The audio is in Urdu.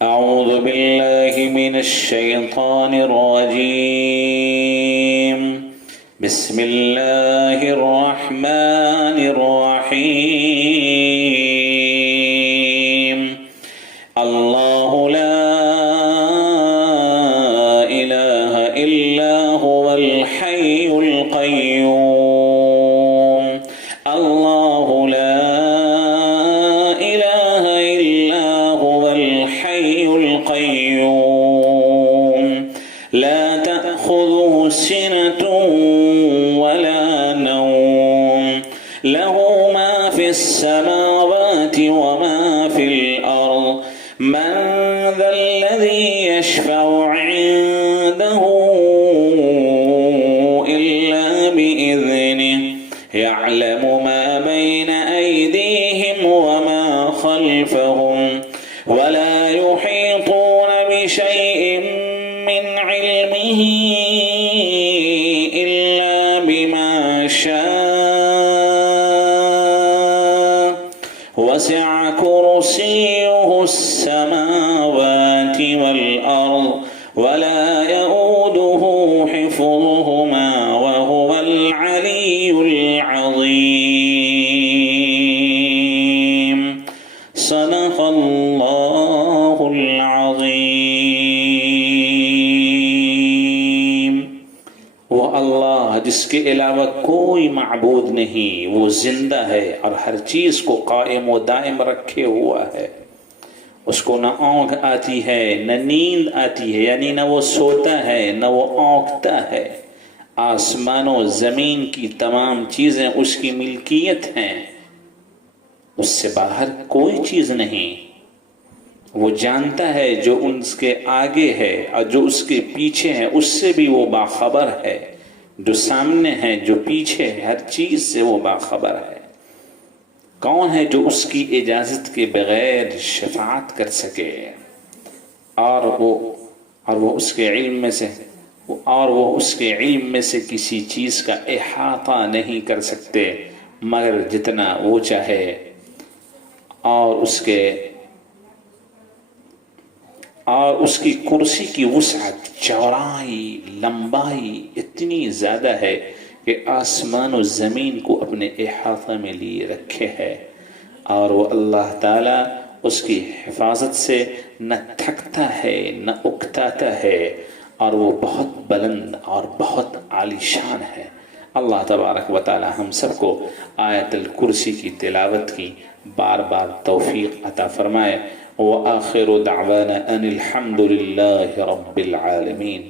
أعوذ بالله من الشيطان الرجيم. بسم الله الرحمن الرحيم. الله لا إله إلا هو الحي القيوم. الله لا إله إلا هو الحي القيوم. لا تأخذه سنة ولا نوم. له ما في السماوات وما في الأرض. من ذا الذي يشفع عنده إلا بإذنه. يعلم ما بين أيديهم وما خلفهم ولا يحيطون بشيء من علمه إلا بما شاء. وسع كرسيه السماوات والأرض ولا يؤوده حفظهما وهو العلي العظيم. صدق اللہ العظیم. وہ اللہ جس کے علاوہ کوئی معبود نہیں، وہ زندہ ہے اور ہر چیز کو قائم و دائم رکھے ہوا ہے. اس کو نہ اونگ آتی ہے نہ نیند آتی ہے، یعنی نہ وہ سوتا ہے نہ وہ اونگتا ہے. آسمان و زمین کی تمام چیزیں اس کی ملکیت ہیں، اس سے باہر کوئی چیز نہیں. وہ جانتا ہے جو اس کے آگے ہے اور جو اس کے پیچھے ہے، اس سے بھی وہ باخبر ہے. جو سامنے ہے جو پیچھے ہے، ہر چیز سے وہ باخبر ہے. کون ہے جو اس کی اجازت کے بغیر شفاعت کر سکے اور وہ اس کے علم میں سے کسی چیز کا احاطہ نہیں کر سکتے مگر جتنا وہ چاہے. اور اس کی کرسی کی وسعت، چوڑائی، لمبائی اتنی زیادہ ہے کہ آسمان و زمین کو اپنے احاطہ میں لیے رکھے ہے. اور وہ اللہ تعالیٰ اس کی حفاظت سے نہ تھکتا ہے نہ اکتاتا ہے، اور وہ بہت بلند اور بہت عالی شان ہے. اللہ تبارک و تعالی ہم سب کو آیت الکرسی کی تلاوت کی بار بار توفیق عطا فرمائے. وآخر دعوانا ان الحمد للہ رب العالمین.